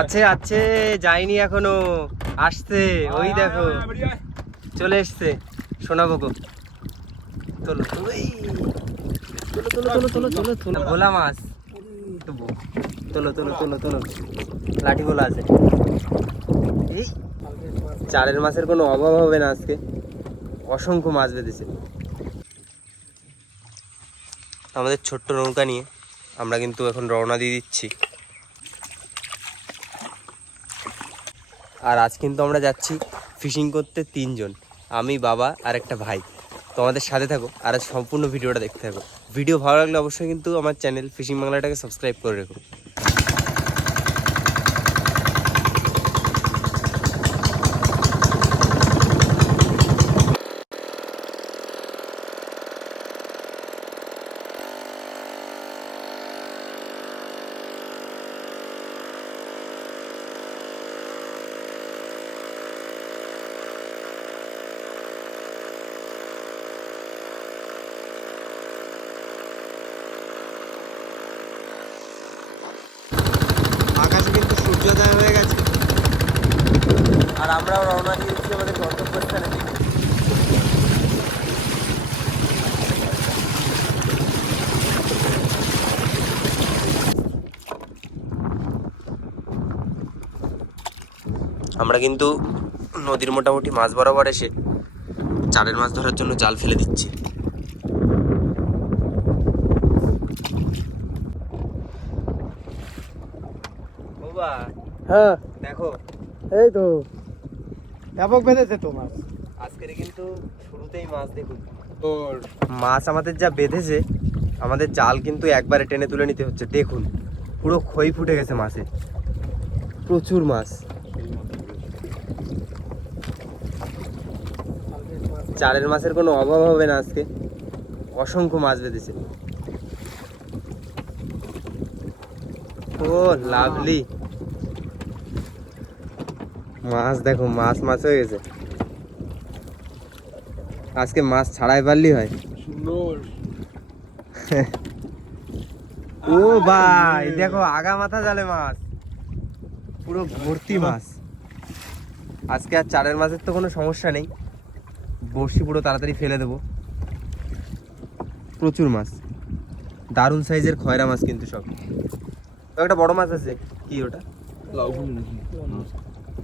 আছে আছে যাইনি এখনও। আসছে ওই দেখো। চলে এসছে সোনা বকো তোলো তোলো তোলো তোলো তোলো তোলো তোলো তোলো। ভোলা মাছ। তোলো তোলো তোলো তোলো। লাঠি গোলা আছে। চারের মাছের কোনো অভাব হবে না আজকে। অসংখ্য মাছ বেঁধেছে। আমাদের ছোট্ট নৌকা নিয়ে আমরা কিন্তু এখন রওনা দিয়ে দিচ্ছি। আর আজ কিন্তু আমরা যাচ্ছি ফিশিং করতে তিনজন, আমি, বাবা আর একটা ভাই। তোমাদের সাথে থাকো আর সম্পূর্ণ ভিডিওটা দেখতে থাকো। ভিডিও ভালো লাগলে অবশ্যই কিন্তু আমার চ্যানেল ফিশিং বাংলাটাকে সাবস্ক্রাইব করে রাখুন রওনা দিয়েছি আমাদের গন্তব্যস্থানে আমরা কিন্তু নদীর মোটামুটি মাছ বরাবর এসে চারের মাছ ধরার জন্য জাল ফেলে দিচ্ছি। হ্যাঁ। দেখো। এই তো। ব্যাপক বেঁধেছে তো মাছ। আজকের কিন্তু শুরুতেই মাছ দেখুন। তোর মাছ আমাদের যা বেঁধেছে, আমাদের জাল কিন্তু একবারে টেনে তুলে নিতে হচ্ছে। দেখুন, পুরো খই ফুটে গেছে মাছে। প্রচুর মাছ। চারের মাছের কোনো অভাব হবে না আজকে। অসংখ্য মাছ বেঁধেছে। ও, লাভলি। মাছ, দেখো মাছ মাছ হয়ে গেছে। আজকে মাছ ছাড়াই পারলি হয় ও ভাই, দেখো আগা মাথা জালে মাছ। পুরো ভর্তি মাছ। আজকে আর চারের মাছের তো কোনো সমস্যা নেই। বড়শি পুরো তাড়াতাড়ি ফেলে দেবো। প্রচুর মাছ। দারুণ সাইজের খয়রা মাছ কিন্তু সব। একটা বড় মাছ আছে। কি ওটা?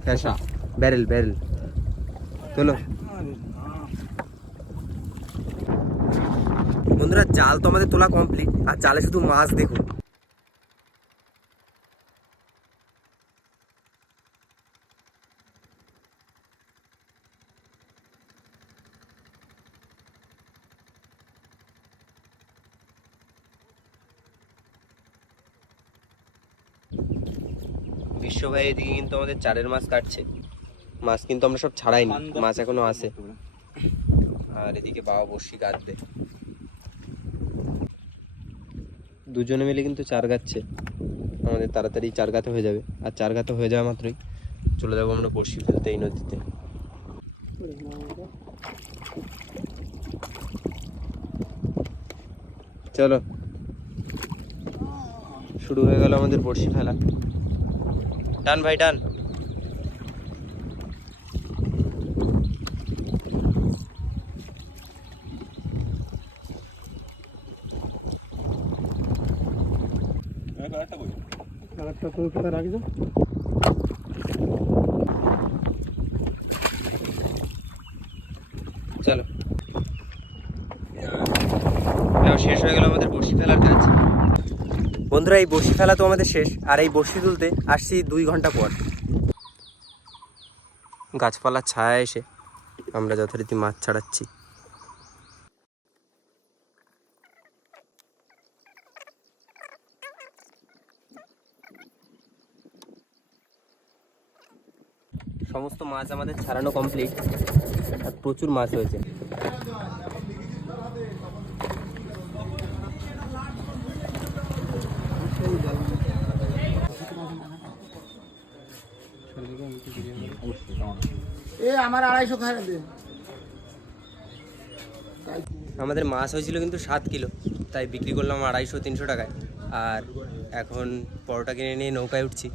ফ্যাশা ব্যারেল ব্যারেল চলো। বন্ধুরা, জাল তো আমাদের তোলা কমপ্লিট আর জালে শুধু মাছ দেখুন বিশ্ব ভাই এদিকে কিন্তু আমাদের চারের মাছ কাটছে। মাছ কিন্তু আমরা সব ছাড়াইনি, মাছ এখনও আছে। আর এদিকে বাবা বসি কাটবে। দুজনে মিলে কিন্তু চার গাচ্ছে আমাদের তাড়াতাড়ি চার গাতে হয়ে যাবে। আর চার গাতে হয়ে যাওয়া মাত্রই চলে যাব আমরা বড়শি ফেলতে এই নদীতে। চলো। শুরু হয়ে গেল আমাদের বড়শি ফেলা। টান ভাই টান চলো। শেষ হয়ে গেল আমাদের বড়শি ফেলার কাজ। বন্ধুরা, এই বড়শি ফেলা তো আমাদের শেষ, আর এই বড়শি তুলতে আসছি দুই ঘণ্টা পর। গাছপালার ছায়া এসে আমরা যথারীতি মাছ ছাড়াচ্ছি। সমস্ত মাছ আমাদের ছাড়ানো কমপ্লিট আর প্রচুর মাছ হয়েছে। এ আমার আড়াইশো খায় দে। আমাদের মাছ হয়েছিল কিন্তু সাত কিলো তাই বিক্রি করলাম আড়াইশো তিনশো টাকায়। আর এখন পরোটা কিনে নিয়ে নৌকায় উঠছি।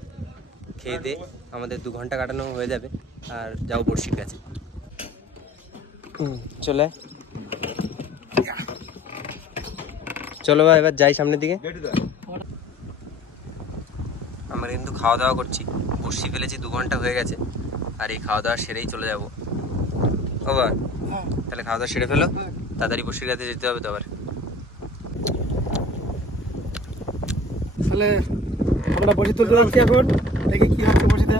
খেয়ে দিয়ে আমাদের দু ঘণ্টা কাটানো হয়ে যাবে আর যাও বড়শির কাছে। চলে। চলো ভাই এবার যাই সামনের দিকে। আমরা কিন্তু খাওয়া দাওয়া করছি। বসি ফেলেছি দু ঘণ্টা হয়ে গেছে আর এই খাওয়া দাওয়া সেরেই চলে যাব। বাবা হ্যাঁ। তাহলে খাওয়া দাওয়া সেরে ফেলো তাড়াতাড়ি বসির কাছে যেতে হবে তো আবার। তাহলে আমরা বসে তুলতে যাচ্ছি এখন দেখি কি হচ্ছে বসিতে।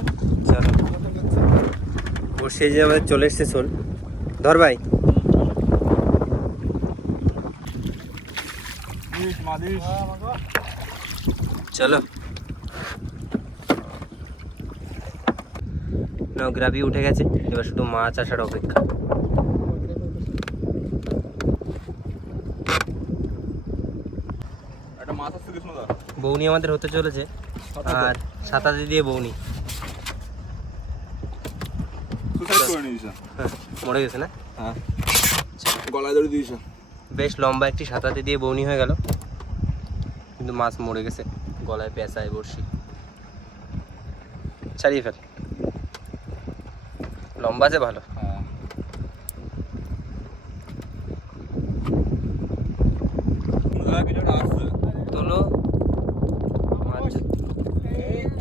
চলো। বসে যে আমাদের চলে এসছে শোন ধর ভাই। চলো। গ্রাভি উঠে গেছে। এবার শুধু মাছ আসার অপেক্ষা। বৌনি আমাদের হতে চলেছে। আর সাতাতে দিয়ে বৌনি। হ্যাঁ, মরে গেছে না? হ্যাঁ। ধরে দিয়েছে। বেশ লম্বা একটি সাঁতাতে দিয়ে বৌনি হয়ে গেল। কিন্তু মাছ মরে গেছে। গলায় পেঁচায় বড়শি। ছাড়িয়ে ফেল। লম্বা যে ভালো। তোলো।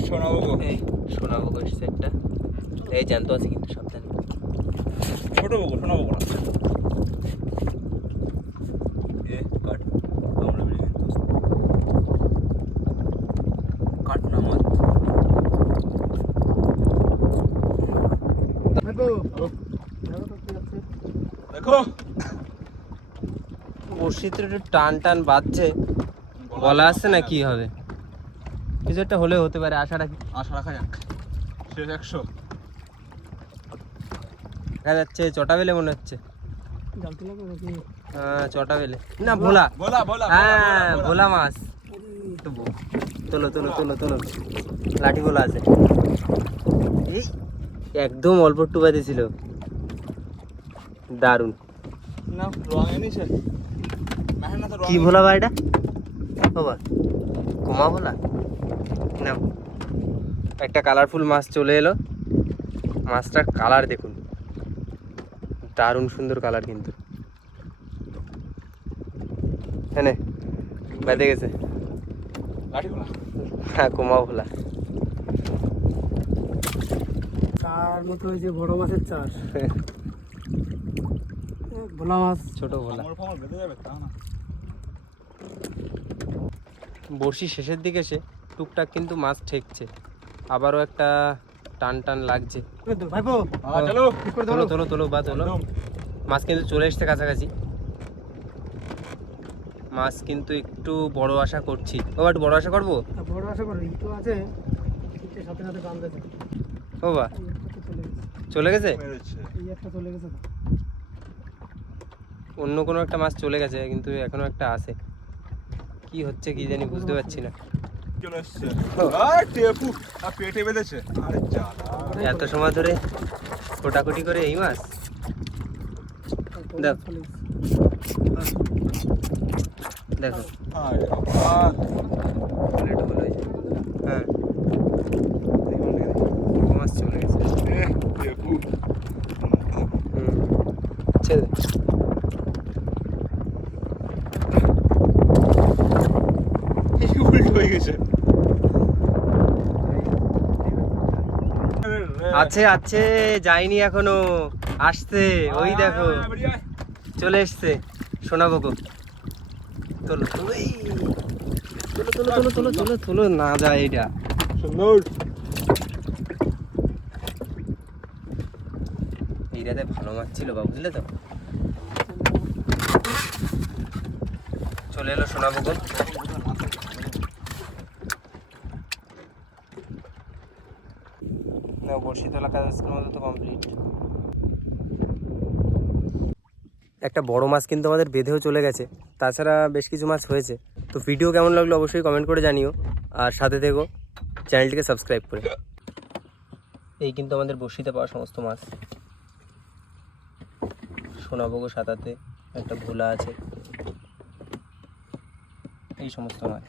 শোনাবো গো এই শোনাবো এই জ্যান্ত আছে কিন্তু সাবধানে। ছোট বকো শোনাবো না এ কাট আমরা বেরিয়ে কিন্তু কাট না মাছ দেখো দেখো তো কি আছে দেখো বড়শিতে একটু টান টান বাজছে। গলা আসছে না কি হবে? কিছু একটা হলে হতে পারে আশা রাখি। আশা রাখা যাক। শেষ একশো। দেখা যাচ্ছে চটা বেলে মনে হচ্ছে। হ্যাঁ চটা বেলে। না ভোলা। বলা বলা হ্যাঁ ভোলা মাছ। তোলো তোলো তোলো তোলো। লাঠি ভোলা আছে একদম অল্প একটু বাদে ছিল। দারুণ না রং এনেছে কি ভোলা বা এটা বাবা কোমা ভোলা। না একটা কালারফুল মাছ চলে এলো। মাছটার কালার দেখুন। দারুণ সুন্দর কালার কিন্তু। হ্যাঁ বেঁধে গেছে। হ্যাঁ কোমা ভোলা। তার মতো হয়েছে বড় মাছের চাষ। এ, ভোলা মাছ। ছোট ভোলা। যাবে তা না। বড়শি শেষের দিকে এসে টুকটাক কিন্তু মাছ ঠেকছে। আবারও একটা টান টান লাগছে। হ্যাঁ চলো। কি করে তোলো তোলো তোলো বা তোলো। মাছ কিন্তু চলে এসছে কাছাকাছি। মাছ কিন্তু একটু বড় আশা করছি। ও একটু বড় আশা করব? বড় আশা করো ই আছে সাথে সাথে বাঁধতেছে ও বা। চলে গেছে। অন্য কোনো একটা মাছ চলে গেছে কিন্তু এখনও একটা আছে। কি হচ্ছে কি জানি বুঝতে পারছি না। পেটে বেঁধেছে। এত সময় ধরে কোটাকুটি করে এই মাছ। দেখো। হয়েছে হ্যাঁ মাছ চলে গেছে। ছেড়ে দে। উল্টো হয়ে গেছে। আছে আছে, যাইনি এখনও। আসছে, ওই দেখো। চলে এসছে, শোনাবো গো। তোলো না যায় এটা। ভালো মাছ ছিল বা বুঝলে তো? চলে এলো শোনাবো গো। তোলা আজকের মতো তো কমপ্লিট একটা বড় মাছ কিন্তু আমাদের বেঁধেও চলে গেছে, তাছাড়া বেশ কিছু মাছ হয়েছে। তো ভিডিও কেমন লাগল অবশ্যই কমেন্ট করে জানিও, আর সাথে থেকো চ্যানেলটিকে সাবস্ক্রাইব করে। এই কিন্তু আমাদের বড়শিতে পাওয়া সমস্ত মাছ। সোনাভোগ সাঁতাতে একটা ভোলা আছে। এই সমস্ত মাছ।